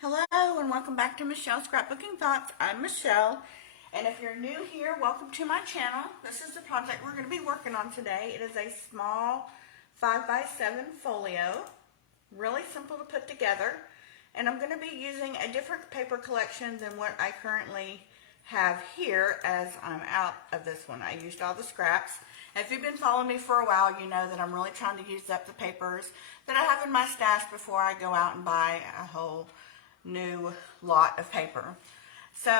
Hello and welcome back to Michelle's Scrapbooking Thoughts. I'm Michelle, and if you're new here, welcome to my channel. This is the project we're going to be working on today. It is a small 5x7 folio, really simple to put together, and I'm going to be using a different paper collection than what I currently have here as I'm out of this one. I used all the scraps. If you've been following me for a while, you know that I'm really trying to use up the papers that I have in my stash before I go out and buy a whole new lot of paper. So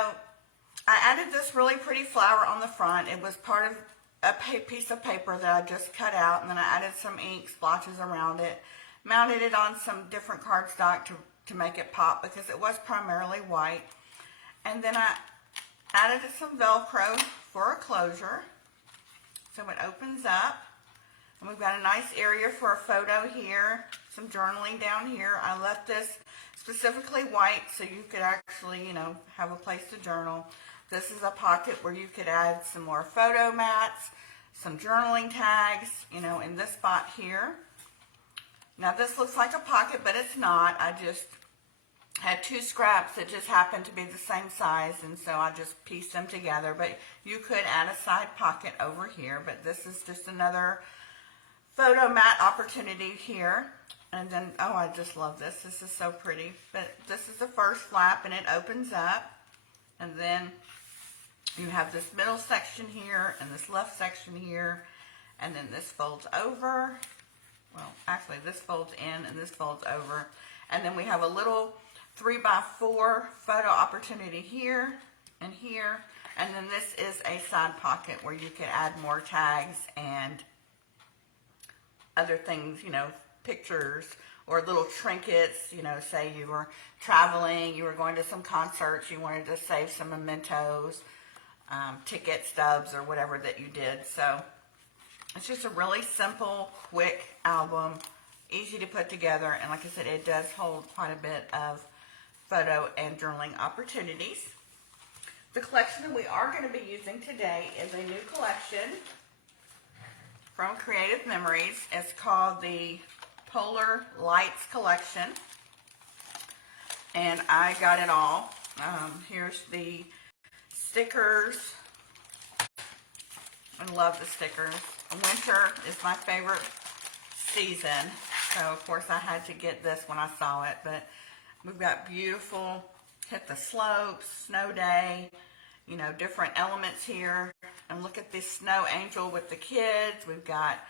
I added this really pretty flower on the front. It was part of a piece of paper that I just cut out, and then I added some ink splotches around it, mounted it on some different cardstock to make it pop because it was primarily white, and then I added some Velcro for a closure so it opens up. And we've got a nice area for a photo here, some journaling down here. I left this specifically white so you could actually, have a place to journal. This is a pocket where you could add some more photo mats, some journaling tags, in this spot here. Now this looks like a pocket, but it's not. I just had two scraps that just happened to be the same size, and so I just pieced them together. But you could add a side pocket over here, but this is just another photo mat opportunity here. And then, oh, I just love this. This is so pretty. But this is the first flap, and it opens up. And then you have this middle section here and this left section here. And then this folds over. Well, actually, this folds in and this folds over. And then we have a little 3x4 photo opportunity here and here. And then this is a side pocket where you can add more tags and other things, pictures or little trinkets, say you were traveling, you were going to some concerts, you wanted to save some mementos, ticket stubs or whatever that you did. So it's just a really simple, quick album, easy to put together, and like I said, it does hold quite a bit of photo and journaling opportunities. The collection that we are going to be using today is a new collection from Creative Memories. It's called the Polar Lights Collection, and I got it all. Here's the stickers. I love the stickers. Winter is my favorite season, so of course I had to get this when I saw it. But we've got beautiful hit the slopes, snow day, different elements here. And look at this snow angel with the kids. We've got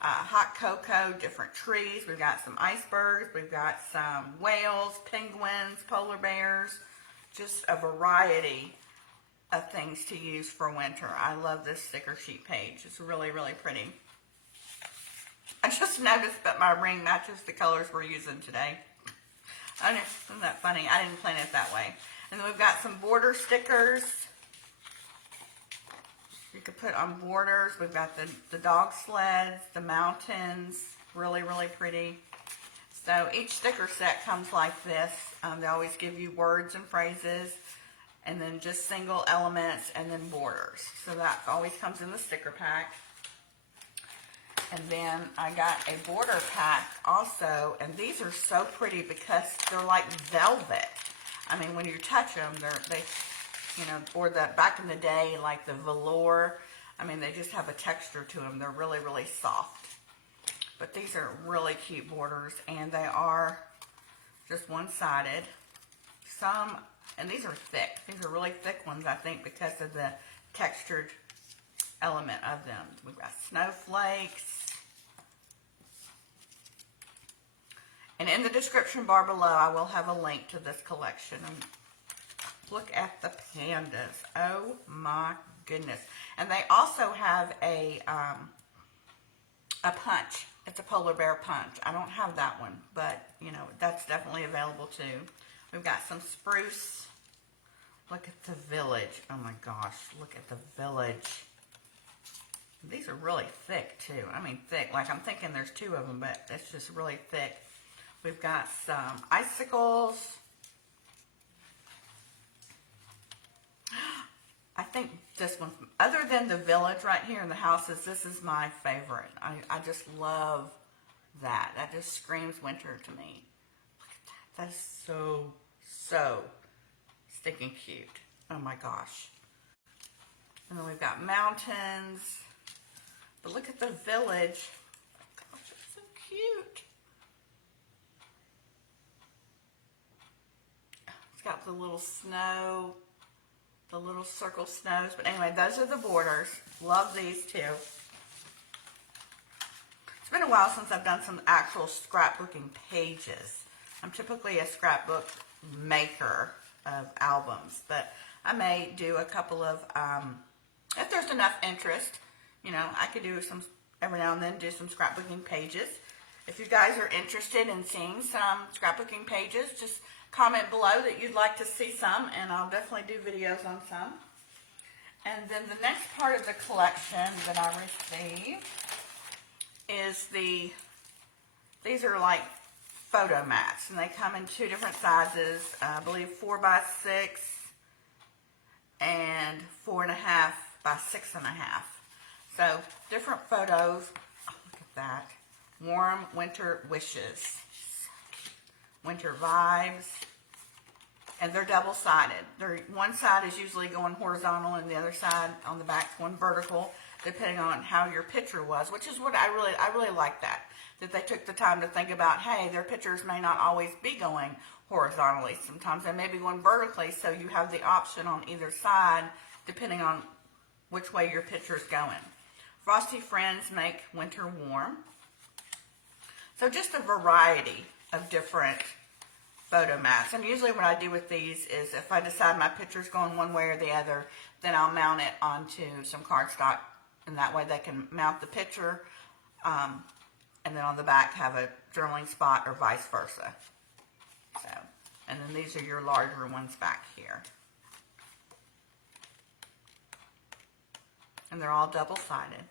hot cocoa, different trees. We've got some icebergs. We've got some whales, penguins, polar bears. Just a variety of things to use for winter. I love this sticker sheet page. It's really, really pretty. I just noticed that my ring matches the colors we're using today. Isn't that funny? I didn't plan it that way. And then we've got some border stickers you could put on borders. We've got the dog sleds, the mountains, really, really pretty. So each sticker set comes like this. They always give you words and phrases, and then just single elements, and then borders. So that always comes in the sticker pack. And then I got a border pack also, and these are so pretty because they're like velvet. I mean, when you touch them, they or the back in the day, like the velour, I mean, they just have a texture to them. They're really, really soft. But these are really cute borders, and they are just one-sided. And these are thick. These are really thick ones, I think, because of the textured element of them. We've got snowflakes. And in the description bar below, I will have a link to this collection. And look at the pandas. Oh my goodness. And they also have a punch. It's a polar bear punch. I don't have that one, but that's definitely available too. We've got some spruce. Look at the village. Oh my gosh, look at the village. These are really thick too. I mean thick, like I'm thinking there's two of them, but it's just really thick. We've got some icicles. I think this one, other than the village right here in the houses, this is my favorite. I just love that. That just screams winter to me. Look at that. That is so so stinking cute. Oh my gosh. And then we've got mountains. But look at the village. Oh gosh, it's so cute. It's got the little snow, the little circle snows. But anyway, those are the borders. Love these too. It's been a while since I've done some actual scrapbooking pages. I'm typically a scrapbook maker of albums, but I may do a couple of, if there's enough interest, you know, I could do some, every now and then do some scrapbooking pages. If you guys are interested in seeing some scrapbooking pages, just comment below that you'd like to see some, and I'll definitely do videos on some. And then the next part of the collection that I received is these are like photo mats, and they come in two different sizes, I believe 4x6 and 4.5 by 6.5. So different photos. Oh, look at that. Warm winter wishes, winter vibes, and they're double-sided. One side is usually going horizontal, and the other side on the back going vertical, depending on how your picture was, which is what I really like that they took the time to think about, hey, their pictures may not always be going horizontally. Sometimes they may be going vertically, so you have the option on either side, depending on which way your picture is going. Frosty Friends make winter warm. So just a variety of different photo mats. And usually what I do with these is if I decide my picture's going one way or the other, then I'll mount it onto some cardstock, and that way they can mount the picture, and then on the back have a journaling spot or vice versa. So, and then these are your larger ones back here. And they're all double-sided.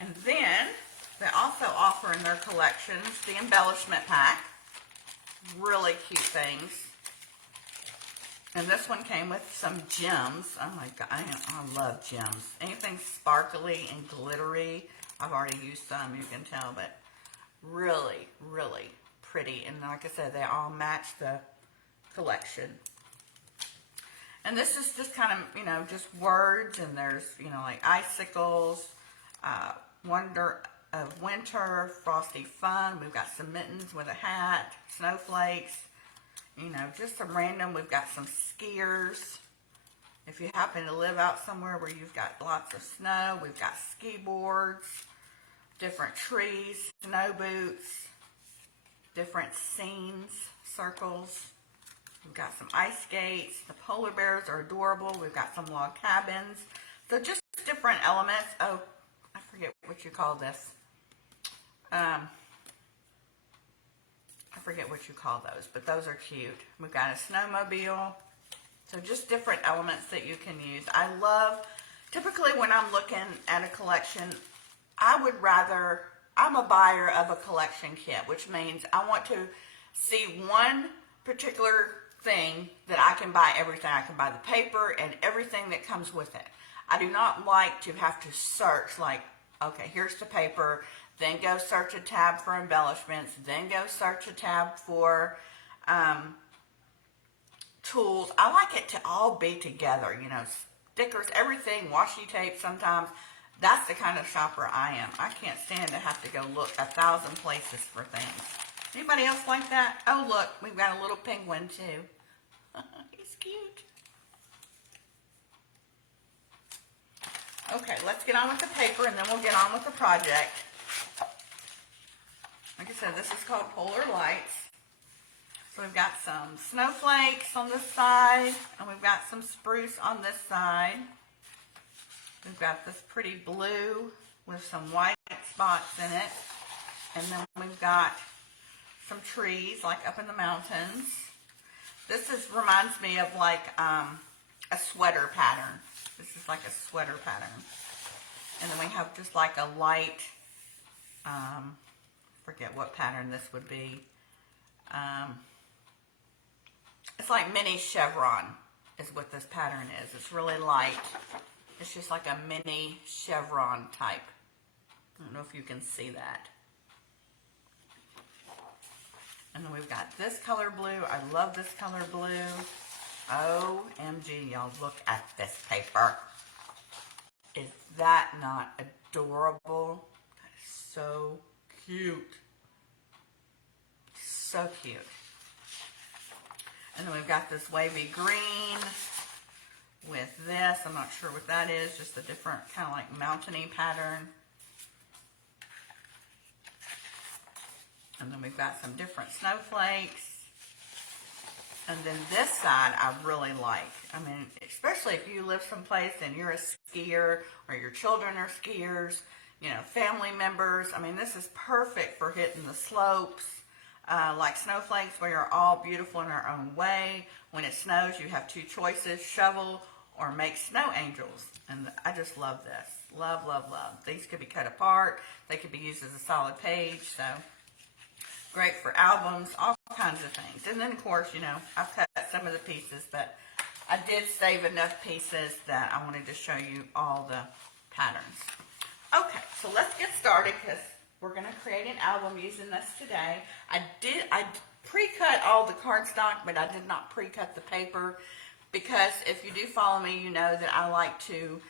And then they also offer in their collections the embellishment pack. Really cute things. And this one came with some gems. Oh my God, I love gems. Anything sparkly and glittery. I've already used some, you can tell, but really, really pretty. And like I said, they all match the collection. And this is just kind of, you know, just words, and there's, you know, like icicles, wonder of winter, frosty fun. We've got some mittens with a hat, snowflakes, you know, just some random. We've got some skiers. If you happen to live out somewhere where you've got lots of snow, we've got ski boards, different trees, snow boots, different scenes, circles. We've got some ice skates. The polar bears are adorable. We've got some log cabins. So just different elements. Oh, I forget what you call this. I forget what you call those, but those are cute. We've got a snowmobile. So just different elements that you can use. I love, typically when I'm looking at a collection, I'm a buyer of a collection kit, which means I want to see one particular thing that I can buy everything. I can buy the paper and everything that comes with it. I do not like to have to search like, okay, here's the paper, then go search a tab for embellishments, then go search a tab for tools. I like it to all be together, you know, stickers, everything, washi tape sometimes. That's the kind of shopper I am. I can't stand to have to go look 1,000 places for things. Anybody else like that? Oh, look, we've got a little penguin too. He's cute. Okay, let's get on with the paper, and then we'll get on with the project. Like I said, this is called Polar Lights. So we've got some snowflakes on this side, and we've got some spruce on this side. We've got this pretty blue with some white spots in it. And then we've got some trees, like up in the mountains. This reminds me of like a sweater pattern. This is like a sweater pattern. And then we have just like a light, forget what pattern this would be. It's like mini chevron is what this pattern is. It's really light. It's just like a mini chevron type I don't know if you can see that. And then we've got this color blue. I love this color blue. OMG, y'all, look at this paper. Is that not adorable? That is so cute. So cute. And then we've got this wavy green with this. I'm not sure what that is. Just a different kind of like mountainy pattern. And then we've got some different snowflakes. And then this side I really like. I mean, especially if you live someplace and you're a skier or your children are skiers, you know, family members. I mean, this is perfect for hitting the slopes. Like snowflakes, we are all beautiful in our own way. When it snows, you have two choices, shovel or make snow angels. And I just love this. Love, love, love. These could be cut apart. They could be used as a solid page. So great for albums, all kinds of things. And then, of course, you know, I've cut some of the pieces, but I did save enough pieces that I wanted to show you all the patterns. Okay, so let's get started because we're going to create an album using this today. I pre-cut all the cardstock, but I did not pre-cut the paper because if you do follow me, you know that I like to,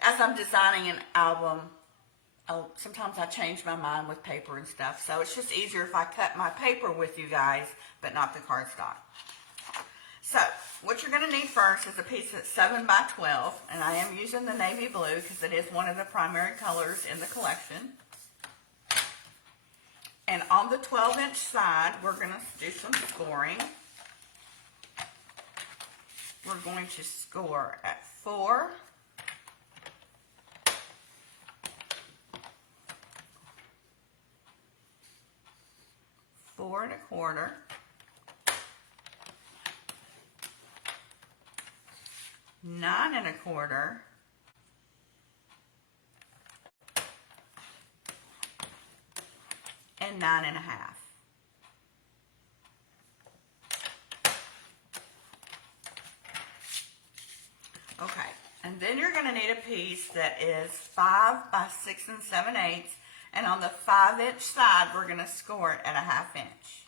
as I'm designing an album, sometimes I change my mind with paper and stuff. So it's just easier if I cut my paper with you guys, but not the cardstock. So what you're going to need first is a piece that's 7 by 12, and I am using the navy blue because it is one of the primary colors in the collection. And on the 12-inch side, we're going to do some scoring. We're going to score at 4, 4 1/4, 9 1/4, and 9 1/2. Okay, and then you're going to need a piece that is 5 by 6 7/8, and on the 5-inch side, we're going to score it at a 1/2 inch.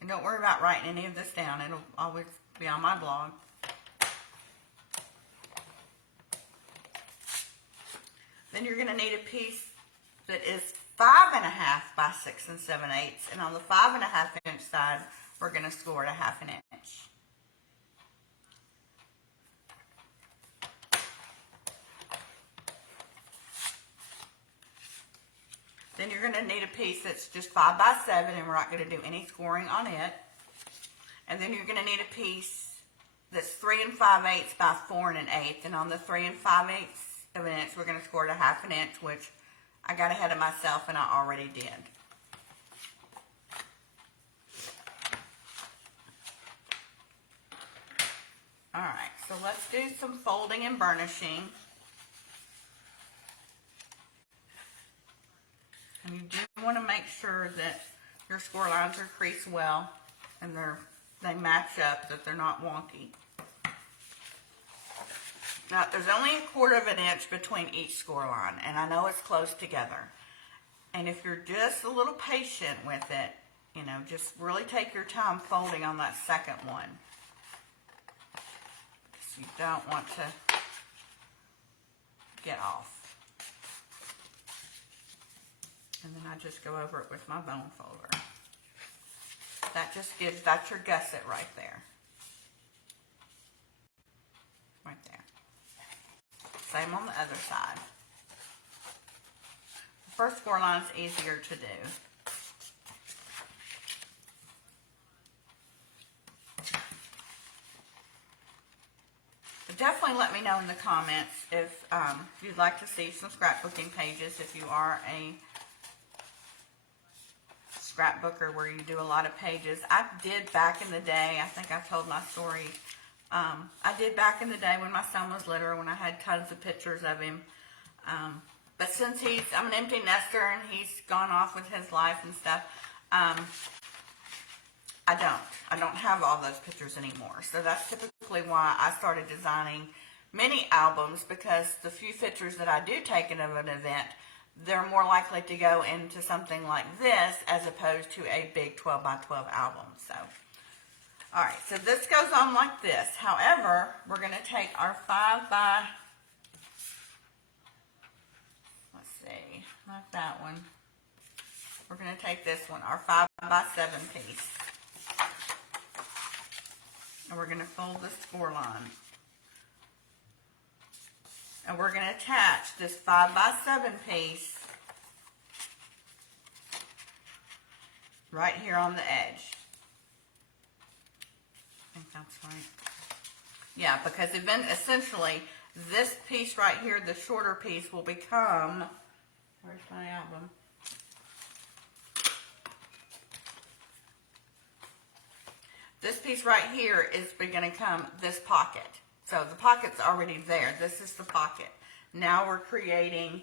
And don't worry about writing any of this down. It'll always be on my blog. Then you're going to need a piece that is 5 1/2 by 6 7/8, and on the 5 1/2 inch side, we're going to score it a 1/2 inch. Then you're going to need a piece that's just 5 by 7, and we're not going to do any scoring on it. And then you're going to need a piece that's 3 5/8 by 4 1/8, and on the 3 5/8 of an inch, we're going to score it a 1/2 inch, which I got ahead of myself and I already did. Alright, so let's do some folding and burnishing. And you do want to make sure that your score lines are creased well and they match up, that they're not wonky. Now, there's only 1/4 inch between each score line, and I know it's close together. And if you're just a little patient with it, you know, just really take your time folding on that second one. Because you don't want to get off. And then I just go over it with my bone folder. That's your gusset right there. Right there. Same on the other side. The first score line's easier to do. But definitely let me know in the comments if you'd like to see some scrapbooking pages, if you are a scrapbooker where you do a lot of pages. I did back in the day, I think I told my story, I did back in the day when my son was little, when I had tons of pictures of him. But since I'm an empty nester and he's gone off with his life and stuff, I don't have all those pictures anymore. So that's typically why I started designing mini albums, because the few pictures that I do take in of an event, they're more likely to go into something like this as opposed to a big 12 by 12 album. So, all right, so this goes on like this. However, we're going to take our 5 by, let's see, not that one. We're going to take this one, our 5 by 7 piece. And we're going to fold the score line. And we're going to attach this 5 by 7 piece right here on the edge. I think that's right. Yeah, because essentially this piece right here, the shorter piece, will become, where's my album? This piece right here is going to come this pocket. So the pocket's already there. This is the pocket. Now we're creating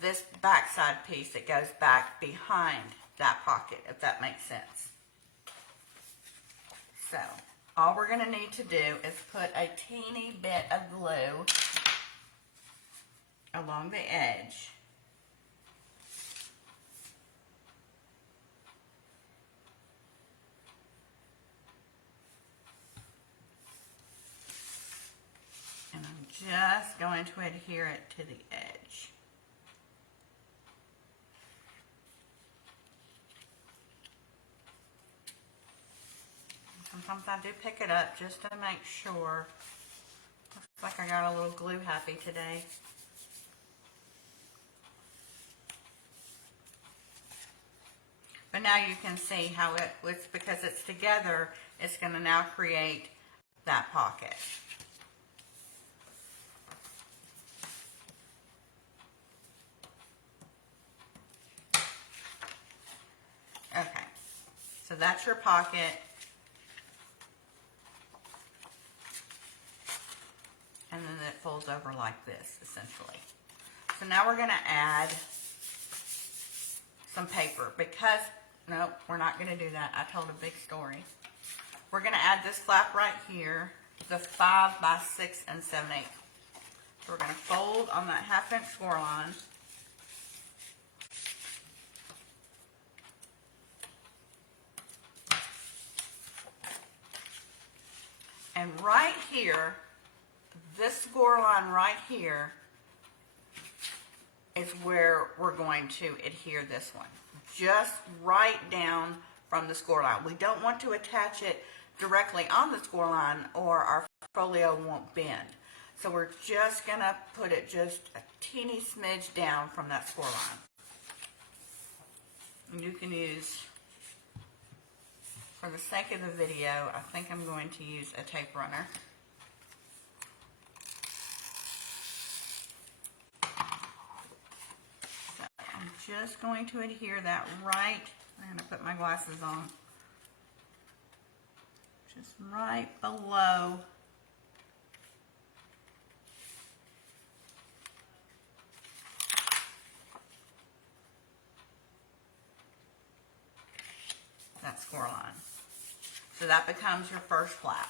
this backside piece that goes back behind that pocket, if that makes sense. So all we're going to need to do is put a teeny bit of glue along the edge. And I'm just going to adhere it to the edge. Sometimes I do pick it up just to make sure. Looks like I got a little glue happy today. But now you can see how it's because it's together, it's going to now create that pocket. Okay, so that's your pocket. And then it folds over like this, essentially. So now we're going to add some paper because, no, we're not going to do that. I told a big story. We're going to add this flap right here, the 5 by 6 7/8. So we're going to fold on that 1/2 inch score line. And right here, this score line right here is where we're going to adhere this one. Just right down from the score line. We don't want to attach it directly on the score line or our folio won't bend. So we're just going to put it just a teeny smidge down from that score line. And you can use, for the sake of the video, I think I'm going to use a tape runner. So I'm just going to adhere that right, I'm going to put my glasses on, just right below that score line. So that becomes your first flap.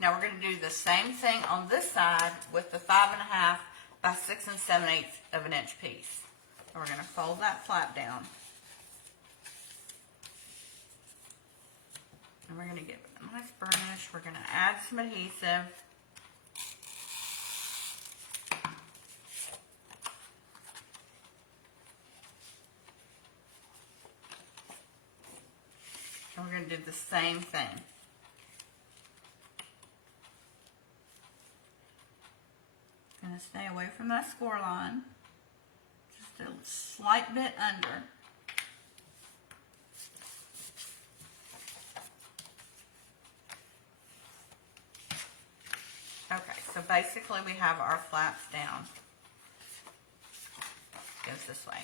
Now we're going to do the same thing on this side with the 5.5 by 6 7/8 of an inch piece. So we're going to fold that flap down. And we're going to give it a nice burnish. We're going to add some adhesive. And we're going to do the same thing. Going to stay away from that score line. Just a slight bit under. Okay, so basically we have our flaps down. Goes this way.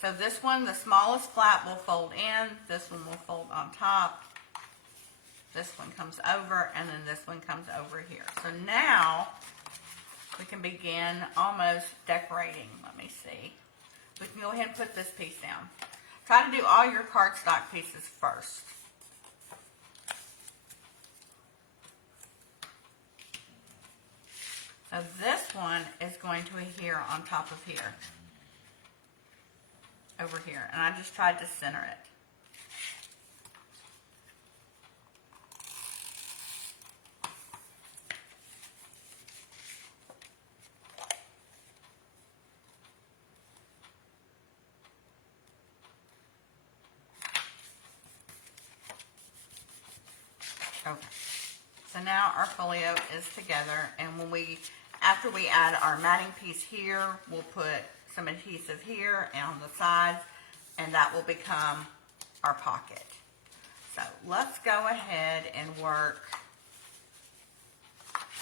So this one, the smallest flap will fold in, this one will fold on top, this one comes over, and then this one comes over here. So now we can begin almost decorating. Let me see. We can go ahead and put this piece down. Try to do all your cardstock pieces first. So this one is going to adhere on top of here, over here, and I just tried to center it. Okay, so now our folio is together, and after we add our matting piece here, we'll put some adhesive here and on the sides, and that will become our pocket. So let's go ahead and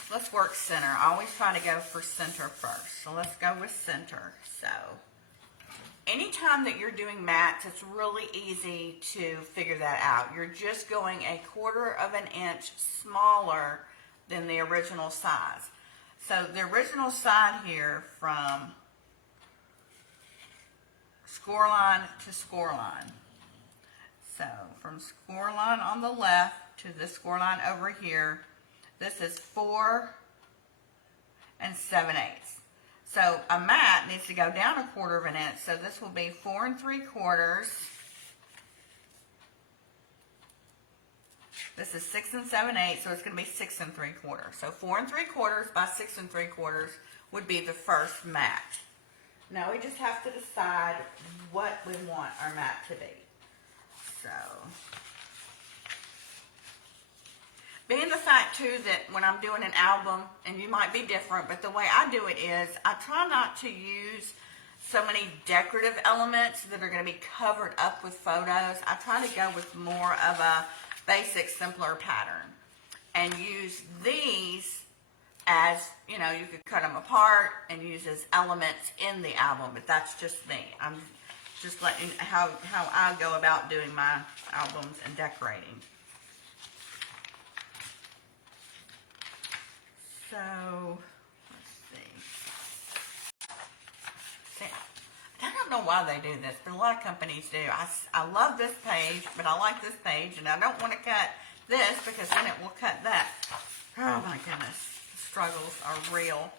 let's work center. I always try to go for center first, so let's go with center. So anytime that you're doing mats, it's really easy to figure that out. You're just going 1/4 of an inch smaller than the original size. So the original side here from score line to score line. So from score line on the left to this score line over here, this is 4 7/8. So a mat needs to go down 1/4 of an inch. So this will be 4 3/4. This is 6 7/8, so it's going to be 6 3/4. So 4 3/4 by 6 3/4 would be the first mat. Now we just have to decide what we want our mat to be. So, being the fact too that when I'm doing an album, and you might be different, but the way I do it is I try not to use so many decorative elements that are going to be covered up with photos. I try to go with more of a basic, simpler pattern and use these as, you know, you could cut them apart and use as elements in the album, but that's just me. I'm just letting how I go about doing my albums and decorating. So, let's see. I don't know why they do this, but a lot of companies do. I love this page, but I like this page, and I don't want to cut this because then it will cut that. Oh my goodness, the struggles are real.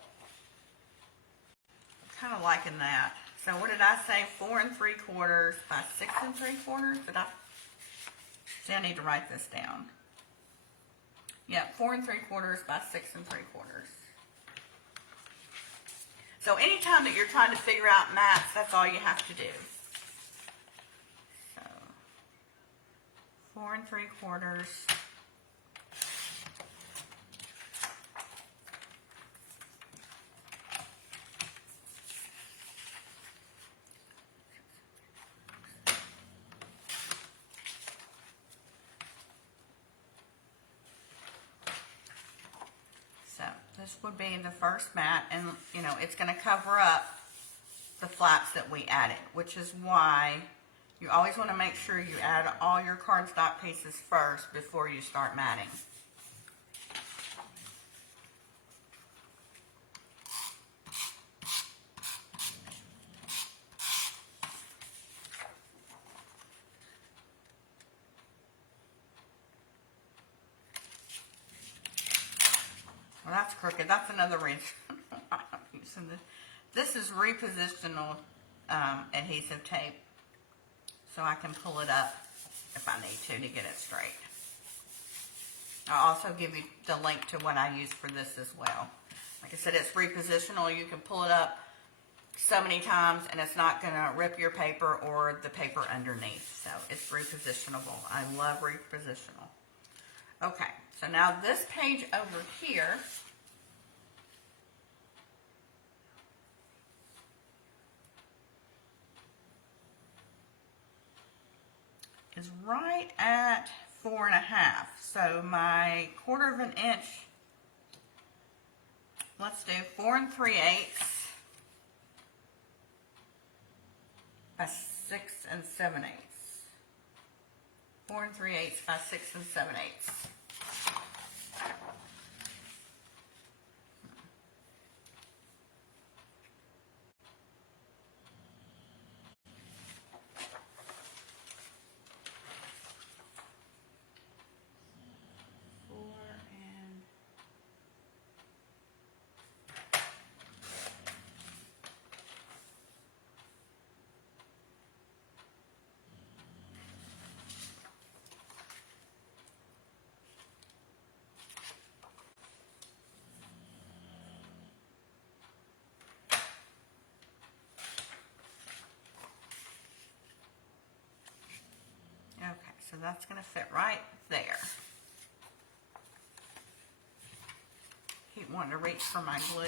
I'm kind of liking that. So what did I say? 4 3/4 by 6 3/4? See, I need to write this down. Yeah, 4 3/4 by 6 3/4. So anytime that you're trying to figure out mats, that's all you have to do. So 4 3/4. This would be the first mat, and you know it's going to cover up the flaps that we added, which is why you always want to make sure you add all your cardstock pieces first before you start matting. Well, that's crooked. That's another reason I'm using this. This is repositional adhesive tape, so I can pull it up if I need to get it straight. I'll also give you the link to what I use for this as well. Like I said, it's repositional. You can pull it up so many times, and it's not going to rip your paper or the paper underneath. So it's repositionable. I love repositional. Okay, so now this page over here is right at 4 1/2. So my 1/4 of an inch, let's do 4 3/8 by 6 7/8. 4 3/8 by 6 7/8. so that's going to fit right there. Keep wanting to reach for my glue.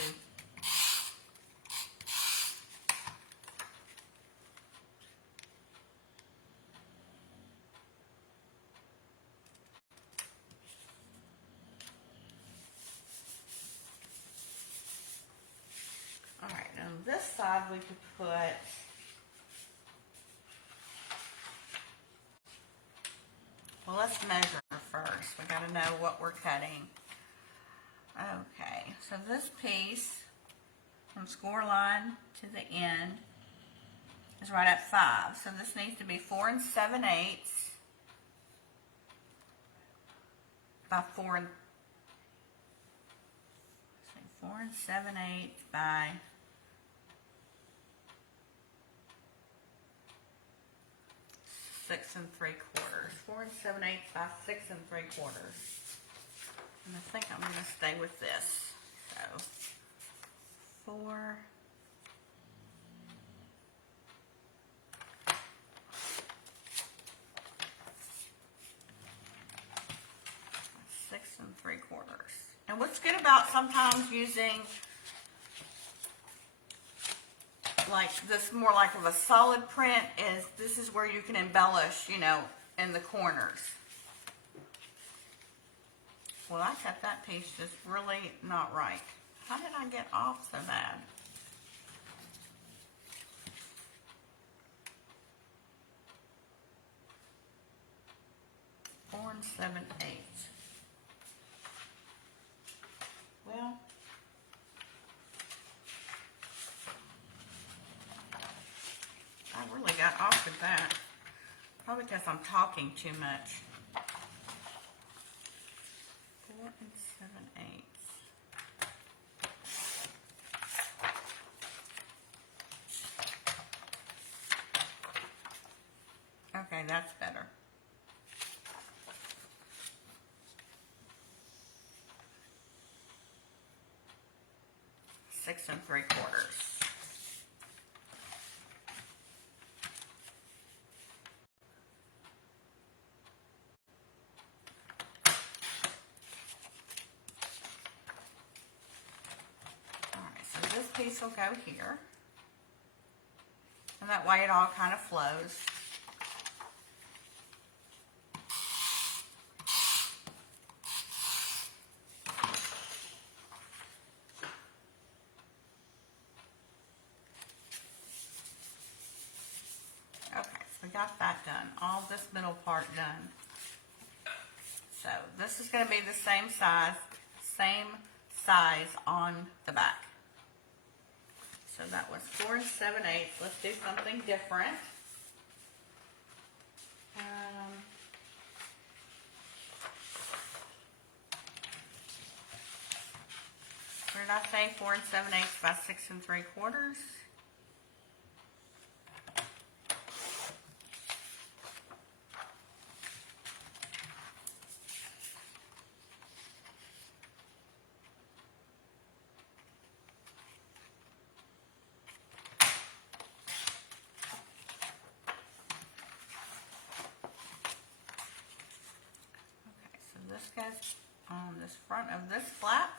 All right, on this side we could put well, let's measure first. We got to know what we're cutting. Okay, so this piece from score line to the end is right at 5. So this needs to be 4 7/8 by 4 7/8 by 6 3/4. 4 7/8 by 6 3/4. And I think I'm going to stay with this. So 4 6 3/4. And what's good about sometimes using like this more like of a solid print is this is where you can embellish, you know, in the corners. Well, I cut that piece just really not right. How did I get off so bad? Four 7/8. Well, I really got off with that. Probably because I'm talking too much. 4 7/8. Okay, that's better. 6 3/4. This piece will go here, and that way it all kind of flows. Okay, so we got that done, all this middle part done. So this is going to be the same size on the back. So that was 4 7/8. Let's do something different. Where did I say 4 7/8 by 6 3/4? This goes on this front of this flap.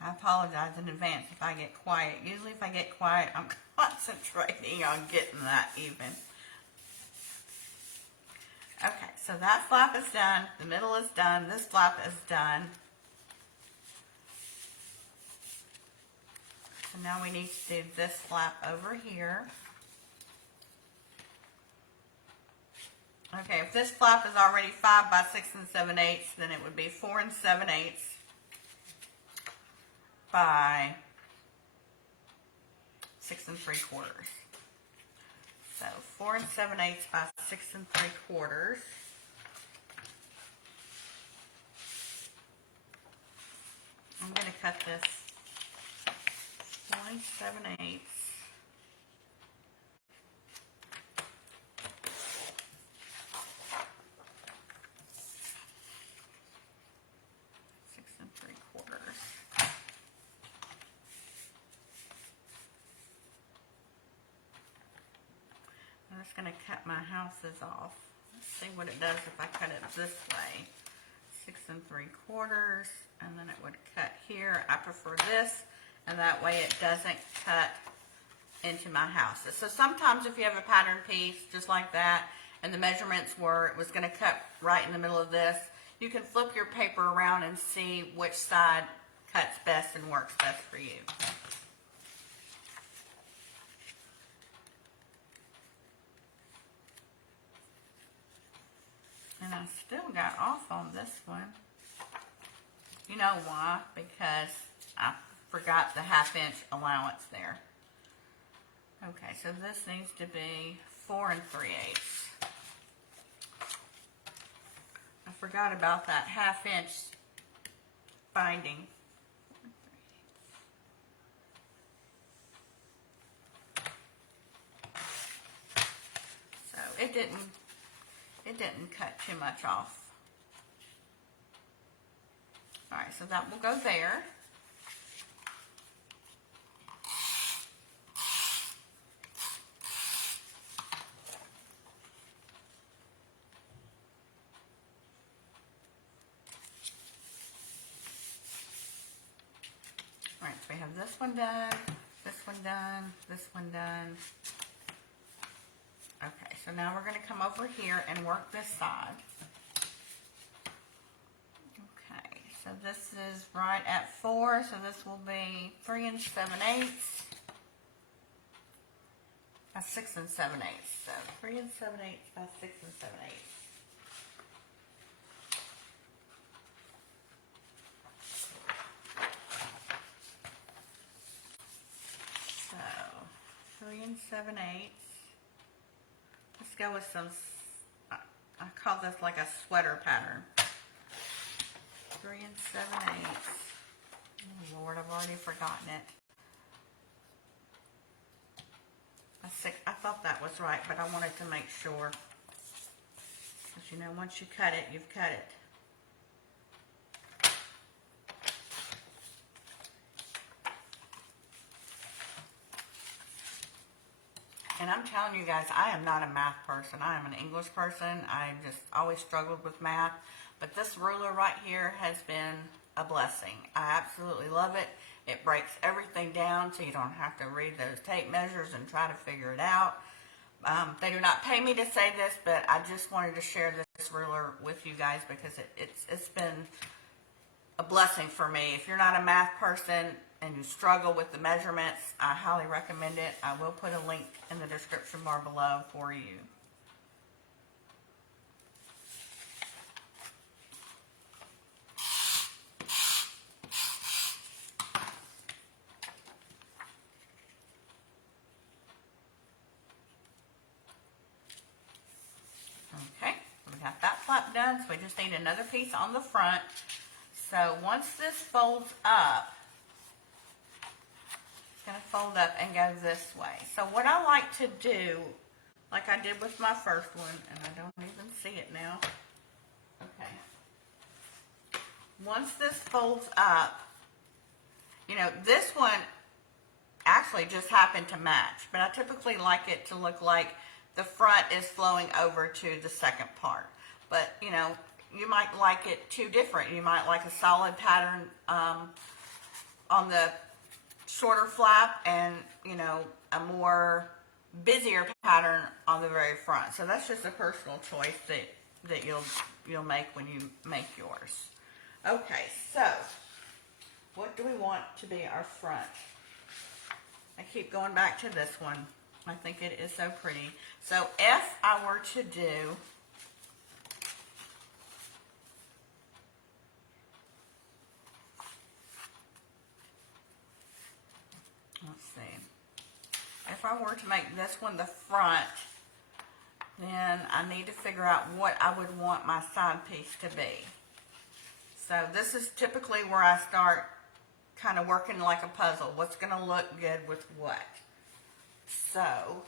I apologize in advance if I get quiet. Usually if I get quiet, I'm concentrating on getting that even. Okay, so that flap is done, the middle is done, this flap is done. So now we need to do this flap over here. Okay, if this flap is already 5 by 6 7/8, then it would be 4 7/8 by 6 3/4. So 4 7/8 by 6 3/4. I'm going to cut this 4 7/8 going to cut my houses off. Let's see what it does if I cut it this way. 6 3/4, and then it would cut here. I prefer this, and that way it doesn't cut into my houses. So sometimes if you have a pattern piece just like that, and the measurements were, it was going to cut right in the middle of this, you can flip your paper around and see which side cuts best and works best for you. And I still got off on this one. You know why? Because I forgot the 1/2 inch allowance there. Okay, so this needs to be 4 3/8. I forgot about that 1/2 inch binding. So it didn't cut too much off. All right, so that will go there. All right, so we have this one done, this one done, this one done. Okay, so now we're going to come over here and work this side. Okay, so this is right at 4, so this will be 3 7/8. That's 6 7/8. So 3 7/8 by 6 7/8. So 3 7/8. Let's go with some, I call this like a sweater pattern. 3 7/8. Oh Lord, I've already forgotten it. I thought that was right, but I wanted to make sure. Because you know, once you cut it, you've cut it. And I'm telling you guys, I am not a math person. I am an English person. I just always struggled with math. But this ruler right here has been a blessing. I absolutely love it. It breaks everything down so you don't have to read those tape measures and try to figure it out. They do not pay me to say this, but I just wanted to share this ruler with you guys because it's been a blessing for me. If you're not a math person and you struggle with the measurements, I highly recommend it. I will put a link in the description bar below for you. Okay, we got that flap done, so we just need another piece on the front. So once this folds up, it's going to fold up and go this way. So what I like to do, like I did with my first one, and I don't even see it now. Okay. Once this folds up, you know, this one actually just happened to match, but I typically like it to look like the front is flowing over to the second part. But, you know, you might like it two different. You might like a solid pattern on the shorter flap and, you know, a more busier pattern on the very front. So that's just a personal choice that you'll make when you make yours. Okay, so what do we want to be our front? I keep going back to this one. I think it is so pretty. So if I were to do, let's see, if I were to make this one the front, then I need to figure out what I would want my side piece to be. So this is typically where I start kind of working like a puzzle. What's going to look good with what? So,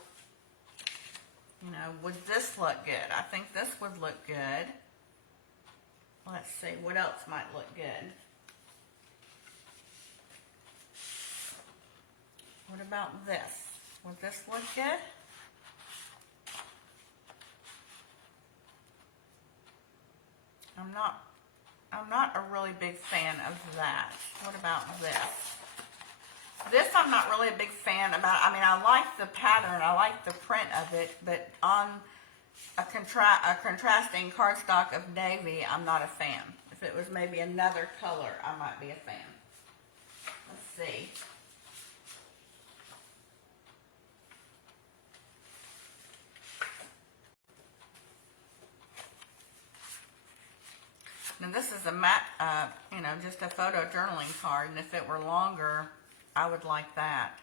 you know, would this look good? I think this would look good. Let's see, what else might look good? What about this? Would this look good? I'm not a really big fan of that. What about this? This I'm not really a big fan about. I mean, I like the pattern, I like the print of it, but on a contrasting cardstock of navy, I'm not a fan. If it was maybe another color, I might be a fan. Let's see. Now this is a matte, you know, just a photo journaling card, and if it were longer, I would like that.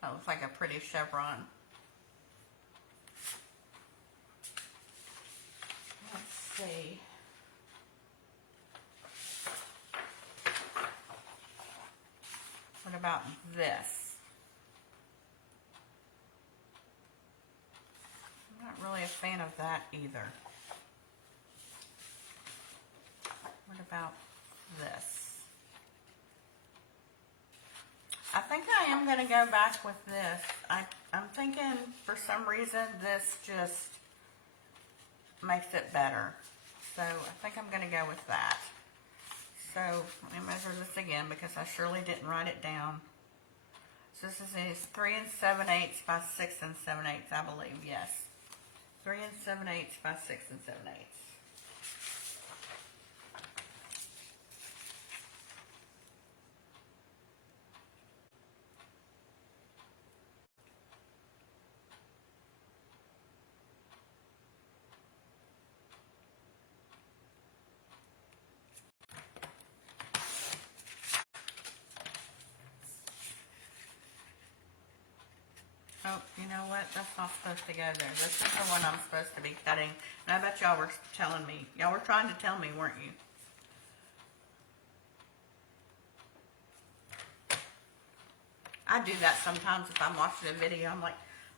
That looks like a pretty chevron. Let's see. What about this? I'm not really a fan of that either. What about this? I think I am going to go back with this. I'm thinking for some reason this just makes it better. So I think I'm going to go with that. So let me measure this again because I surely didn't write it down. So this is 3 7/8 by 6 7/8, I believe, yes. 3 7/8 by 6 7/8. Oh, you know what? That's not supposed to go there. This is the one I'm supposed to be cutting. And I bet y'all were telling me. Y'all were trying to tell me, weren't you? I do that sometimes if I'm watching a video. I'm like,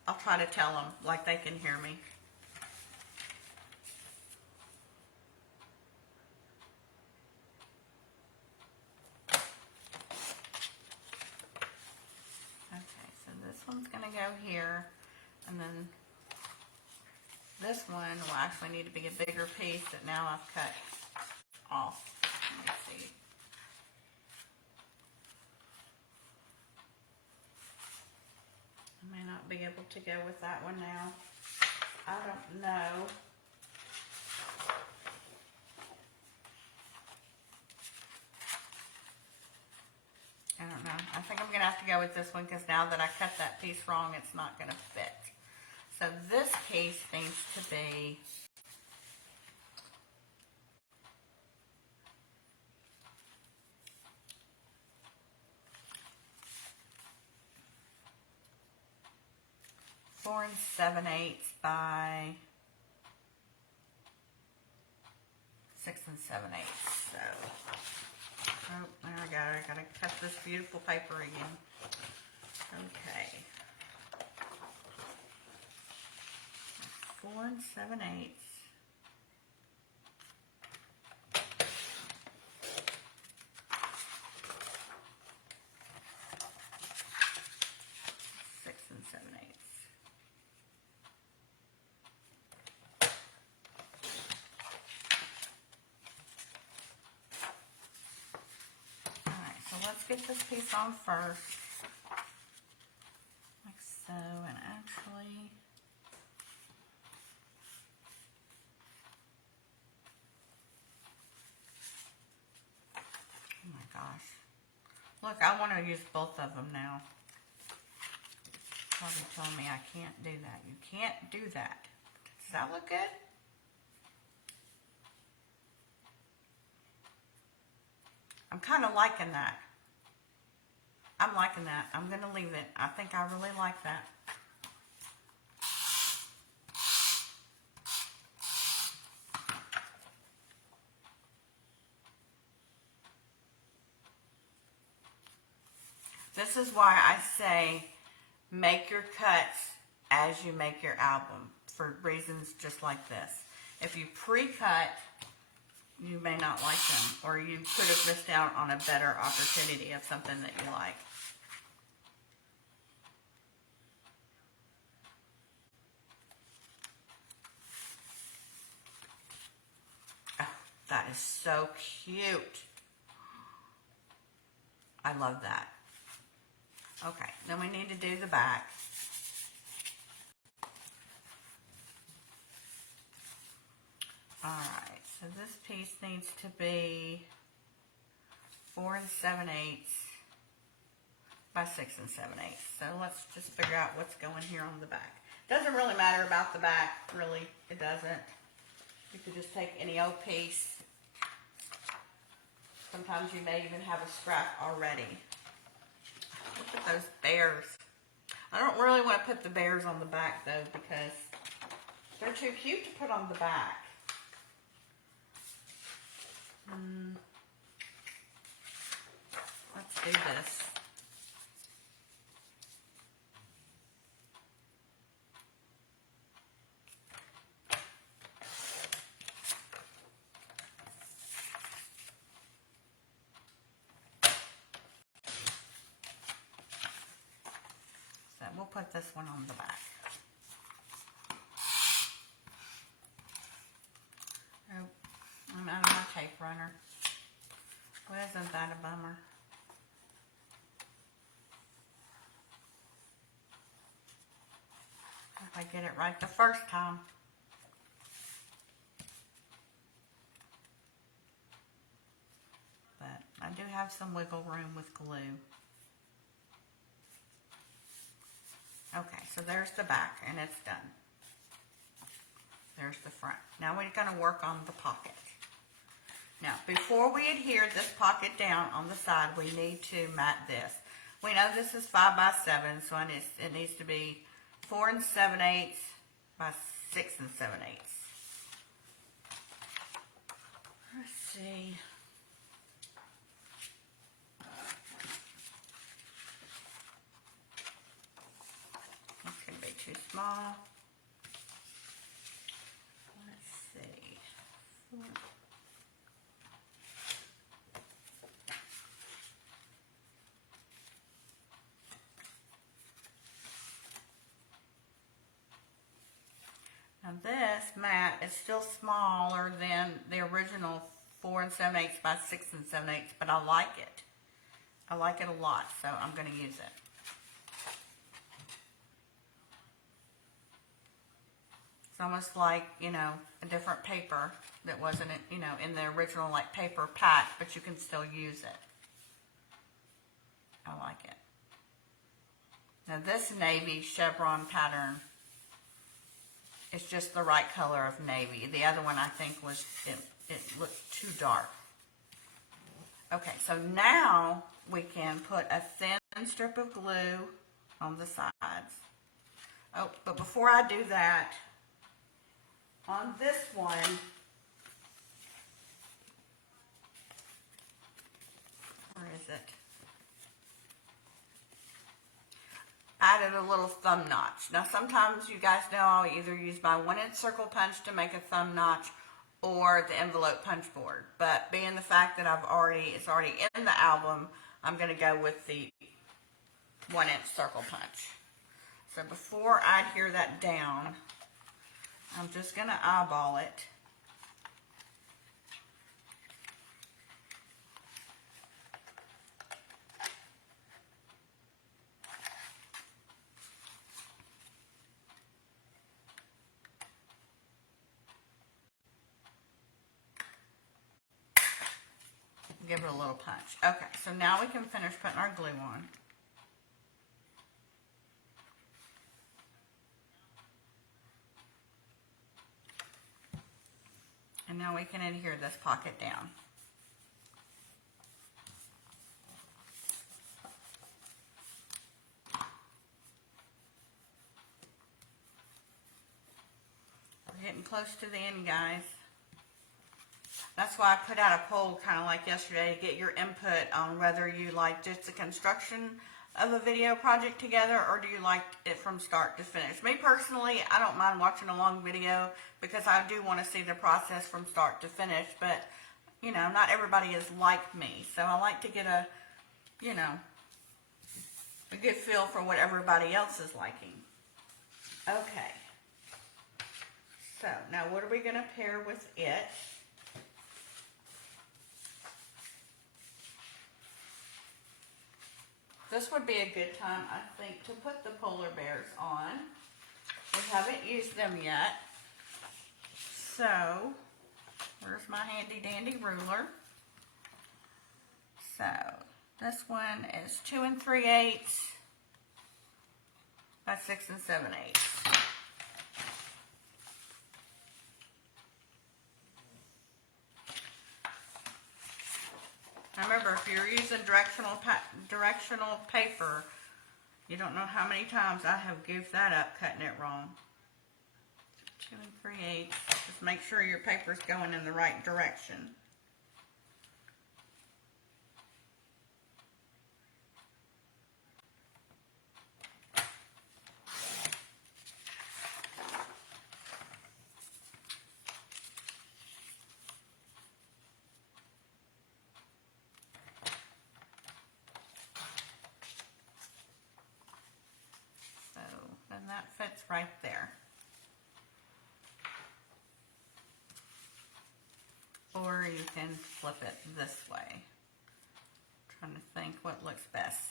I'll try to tell them like they can hear me. Okay, so this one's going to go here. And then this one will actually need to be a bigger piece that now I've cut off. Let me see. I may not be able to go with that one now. I don't know. I don't know. I think I'm going to have to go with this one because now that I cut that piece wrong, it's not going to fit. So this piece needs to be four 7/8 by 6 7/8. So, oh, there I got it. I gotta cut this beautiful paper again. Okay. 4 7/8. Let's get this piece on first, like so, and actually, oh my gosh, look, I want to use both of them now. Probably telling me I can't do that. You can't do that. Does that look good? I'm kind of liking that. I'm liking that. I'm going to leave it. I think I really like that. This is why I say make your cuts as you make your album for reasons just like this. If you pre-cut, you may not like them, or you could have missed out on a better opportunity of something that you like. Oh, That is so cute. I love that. Okay, then we need to do the back. Alright, so this piece needs to be 4 7/8 by 6 7/8. So let's just figure out what's going here on the back. Doesn't really matter about the back, really. It doesn't. You could just take any old piece. Sometimes you may even have a scrap already. Look at those bears. I don't really want to put the bears on the back though, because they're too cute to put on the back. Let's do this. So we'll put this one on the back. Oh, I'm out of my tape runner. Well, isn't that a bummer? If I get it right the first time. But I do have some wiggle room with glue. Okay, so there's the back and it's done. There's the front. Now we're going to work on the pocket. Now, before we adhere this pocket down on the side, we need to mat this. We know this is 5 by 7, so it needs to be 4 7/8 by 6 7/8. Let's see. It's going to be too small. Let's see. 4. Now this mat is still smaller than the original 4 7/8 by 6 7/8, but I like it. I like it a lot, so I'm going to use it. It's almost like, you know, a different paper that wasn't, you know, in the original like paper pack, but you can still use it. I like it. Now this navy chevron pattern is just the right color of navy. The other one I think was, it looked too dark. Okay, so now we can put a thin strip of glue on the sides. Oh, but before I do that, on this one, where is it? Added a little thumb notch. Now sometimes you guys know I'll either use my 1-inch circle punch to make a thumb notch or the envelope punch board. But being the fact that it's already in the album, I'm going to go with the 1-inch circle punch. So before I adhere that down, I'm just going to eyeball it. Give it a little punch. Okay, so now we can finish putting our glue on. And now we can adhere this pocket down. We're getting close to the end, guys. That's why I put out a poll kind of like yesterday to get your input on whether you like just the construction of a video project together or do you like it from start to finish. Me personally, I don't mind watching a long video because I do want to see the process from start to finish, but you know, not everybody is like me. So I like to get a, you know, a good feel for what everybody else is liking. Okay. So now what are we going to pair with it? this would be a good time, I think, to put the polar bears on. We haven't used them yet. So, where's my handy dandy ruler? So, this one is 2 3/8 by 6 7/8. Now remember, if you're using directional paper, you don't know how many times I have goofed that up cutting it wrong. 2 3/8. Just make sure your paper's going in the right direction. And that fits right there. Or you can flip it this way. I'm trying to think what looks best.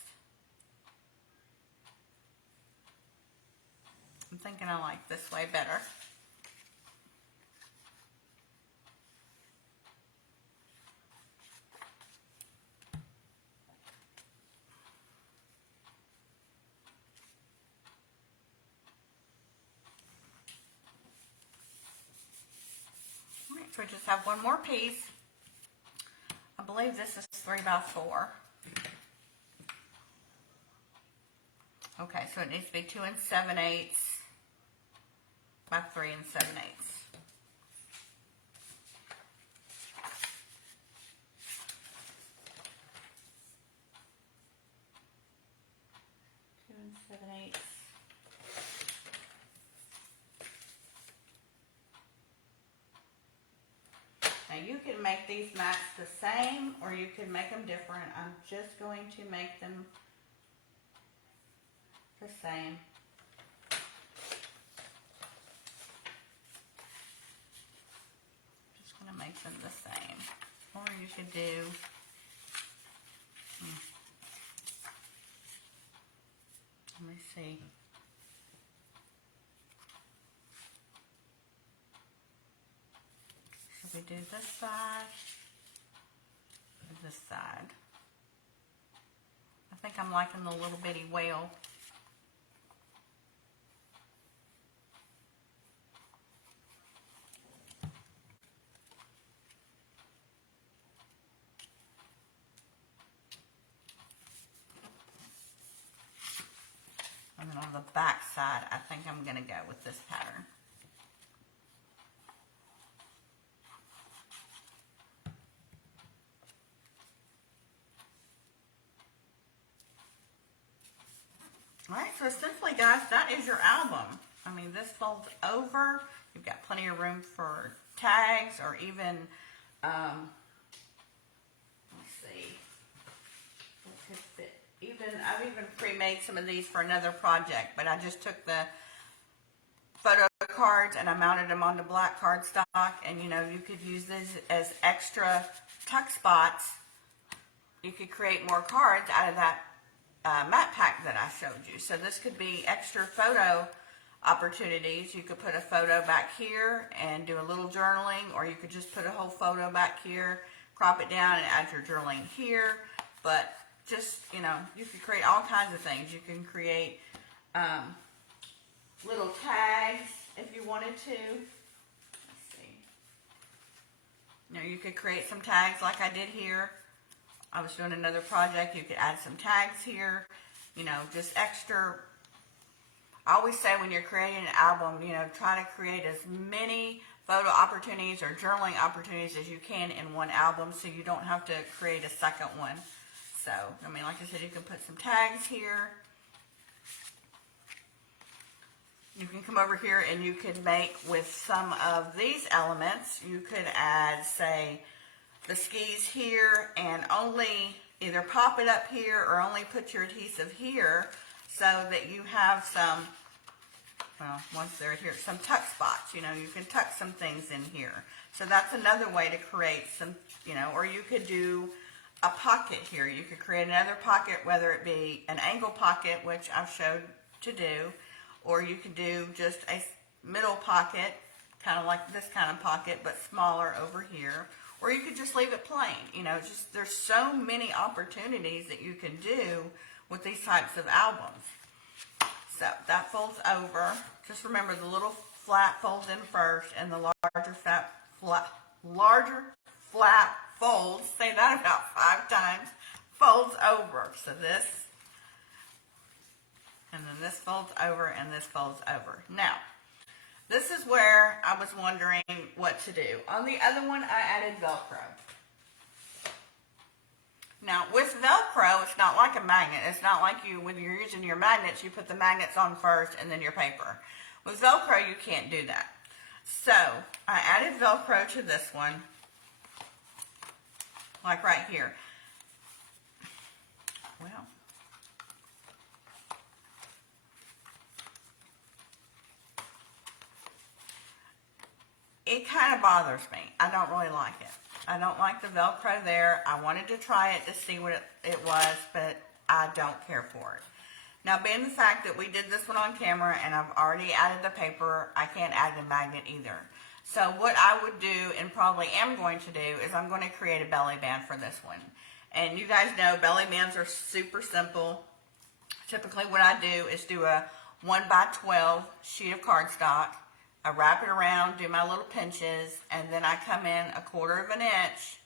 I'm thinking I like this way better. So we just have one more piece. I believe this is 3 by 4. Okay, so it needs to be 2 7/8 by 3 7/8. Now you can make these mats the same or you can make them different. I'm just going to make them the same. Just going to make them the same. Or you could do let me see. We do this side and this side. I think I'm liking the little bitty whale. And then on the back side, I think I'm going to go with this pattern. Alright, so essentially guys, that is your album. I mean, this folds over. You've got plenty of room for tags or even, let's see, what could fit. I've even pre-made some of these for another project, but I just took the photo cards and I mounted them onto black cardstock, and you know, you could use these as extra tuck spots. You could create more cards out of that mat pack that I showed you. So this could be extra photo opportunities. You could put a photo back here and do a little journaling, or you could just put a whole photo back here, crop it down and add your journaling here. But just, you know, you could create all kinds of things. You can create little tags if you wanted to. Let's see. Now you could create some tags like I did here. I was doing another project. You could add some tags here, you know, just extra. I always say when you're creating an album, you know, try to create as many photo opportunities or journaling opportunities as you can in one album so you don't have to create a second one. So, I mean, like I said, you can put some tags here. You can come over here and you could make with some of these elements, you could add, say, the skis here and only either pop it up here or only put your adhesive here so that you have some, well, once they're here, some tuck spots. You know, you can tuck some things in here. So that's another way to create some, you know, or you could do a pocket here. You could create another pocket, whether it be an angle pocket, which I've showed to do, or you could do just a middle pocket, kind of like this kind of pocket, but smaller over here. Or you could just leave it plain. You know, just there's so many opportunities that you can do with these types of albums. So that folds over. Just remember the little flap folds in first, and the larger flap folds. Say that about 5 times. Folds over. So this, and then this folds over, and this folds over. Now, this is where I was wondering what to do. On the other one, I added Velcro. Now, with Velcro, it's not like a magnet. It's not like when you're using your magnets, you put the magnets on first and then your paper. With Velcro, you can't do that. So, I added Velcro to this one, like right here. Well, it kind of bothers me. I don't really like it. I don't like the Velcro there. I wanted to try it to see what it was, but I don't care for it. Now, being the fact that we did this one on camera and I've already added the paper, I can't add the magnet either. So what I would do, and probably am going to do, is I'm going to create a belly band for this one. And you guys know belly bands are super simple. Typically what I do is do a 1x12 sheet of cardstock. I wrap it around, do my little pinches, and then I come in 1/4 inch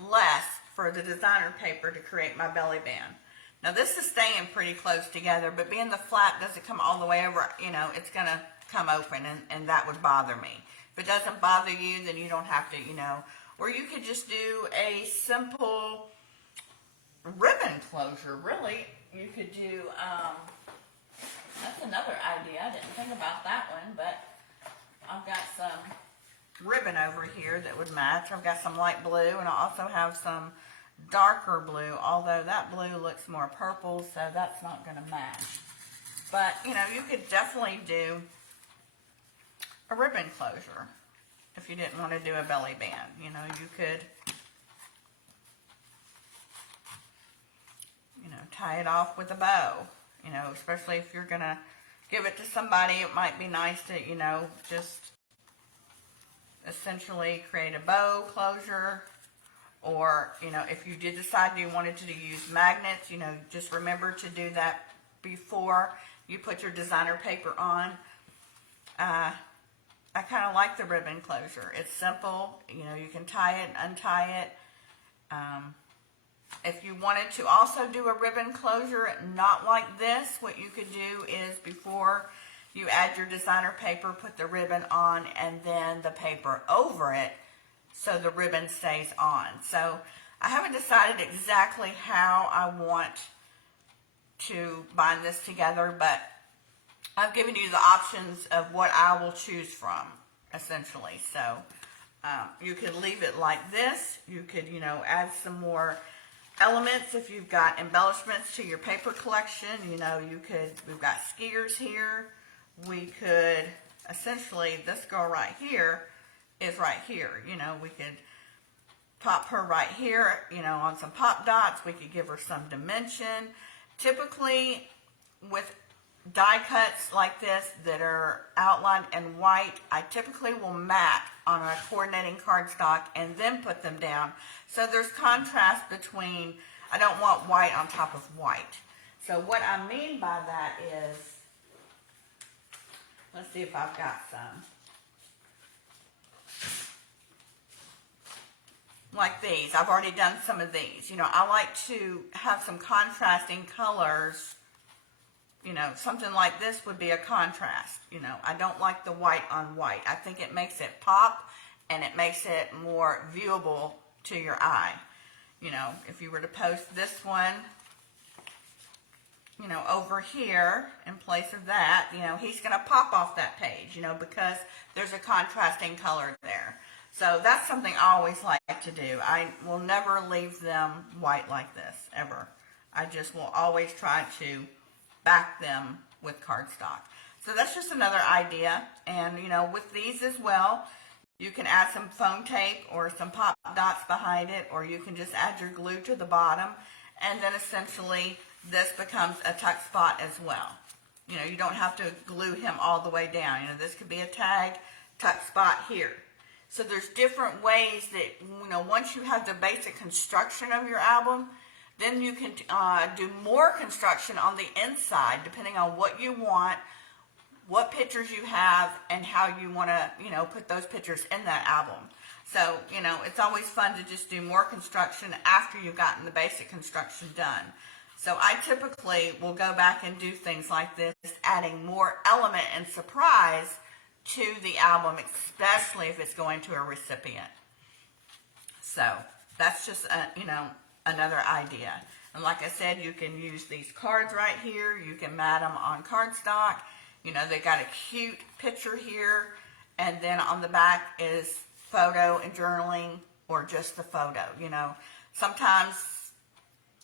less for the designer paper to create my belly band. Now this is staying pretty close together, but being the flap doesn't come all the way over, you know, it's going to come open, and that would bother me. If it doesn't bother you, then you don't have to, you know, or you could just do a simple ribbon closure, really. You could do, that's another idea. I didn't think about that one, but I've got some ribbon over here that would match. I've got some light blue, and I also have some darker blue, although that blue looks more purple, so that's not going to match. But, you know, you could definitely do a ribbon closure if you didn't want to do a belly band. You know, you could, you know, tie it off with a bow. You know, especially if you're going to give it to somebody, it might be nice to, you know, just essentially create a bow closure. Or, you know, if you did decide you wanted to use magnets, you know, just remember to do that before you put your designer paper on. I kind of like the ribbon closure. It's simple. You know, you can tie it and untie it. If you wanted to also do a ribbon closure, not like this, what you could do is before you add your designer paper, put the ribbon on and then the paper over it so the ribbon stays on. So I haven't decided exactly how I want to bind this together, but I've given you the options of what I will choose from, essentially. So you could leave it like this. You could, you know, add some more elements if you've got embellishments to your paper collection. You know, you could, we've got skiers here. We could, essentially, this girl right here is right here. You know, we could pop her right here, you know, on some pop dots. We could give her some dimension. Typically, with die cuts like this that are outlined in white, I typically will mat on a coordinating cardstock and then put them down. So there's contrast between, I don't want white on top of white. So what I mean by that is, let's see if I've got some. Like these, I've already done some of these. You know, I like to have some contrasting colors. You know, something like this would be a contrast. You know, I don't like the white on white. I think it makes it pop and it makes it more viewable to your eye. You know, if you were to post this one, you know, over here in place of that, you know, he's going to pop off that page, you know, because there's a contrasting color there. So that's something I always like to do. I will never leave them white like this, ever. I just will always try to back them with cardstock. So that's just another idea. And, you know, with these as well, You can add some foam tape or some pop dots behind it, or you can just add your glue to the bottom, and then essentially this becomes a tuck spot as well. You know, you don't have to glue him all the way down. You know, this could be a tag tuck spot here. So there's different ways that, you know, once you have the basic construction of your album, then you can do more construction on the inside, depending on what you want, what pictures you have, and how you want to, you know, put those pictures in that album. So, you know, it's always fun to just do more construction after you've gotten the basic construction done. So I typically will go back and do things like this, adding more element and surprise to the album, especially if it's going to a recipient. So that's just, you know, another idea. And like I said, you can use these cards right here. You can mat them on cardstock. You know, they got a cute picture here, and then on the back is photo and journaling, or just the photo. You know, sometimes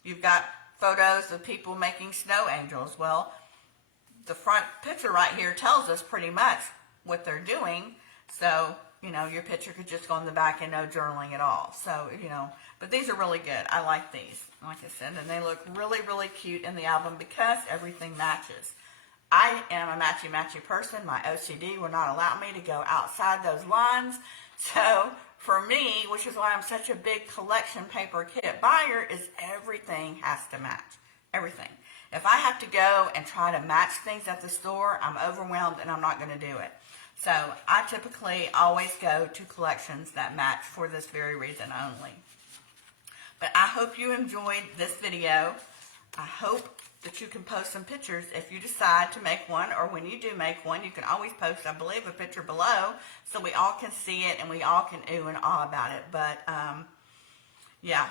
you've got photos of people making snow angels. Well, the front picture right here tells us pretty much what they're doing. So, you know, your picture could just go on the back and no journaling at all. So, you know, but these are really good. I like these, like I said, and they look really, really cute in the album because everything matches. I am a matchy-matchy person. My OCD will not allow me to go outside those lines. So for me, which is why I'm such a big collection paper kit buyer, is everything has to match. Everything. If I have to go and try to match things at the store, I'm overwhelmed and I'm not going to do it. So I typically always go to collections that match for this very reason only. But I hope you enjoyed this video. I hope that you can post some pictures if you decide to make one, or when you do make one, you can always post, I believe, a picture below so we all can see it and we all can ooh and ah about it. But yeah,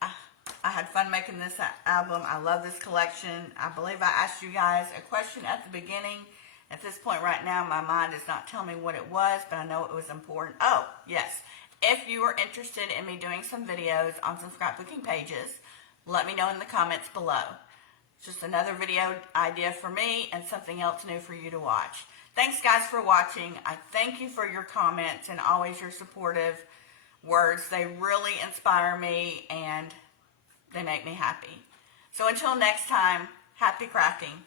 I had fun making this album. I love this collection. I believe I asked you guys a question at the beginning. At this point right now, my mind does not tell me what it was, but I know it was important. Oh, yes. If you are interested in me doing some videos on some scrapbooking pages, let me know in the comments below. Just another video idea for me and something else new for you to watch. Thanks, guys, for watching. I thank you for your comments and always your supportive words. They really inspire me and they make me happy. So until next time, happy crafting.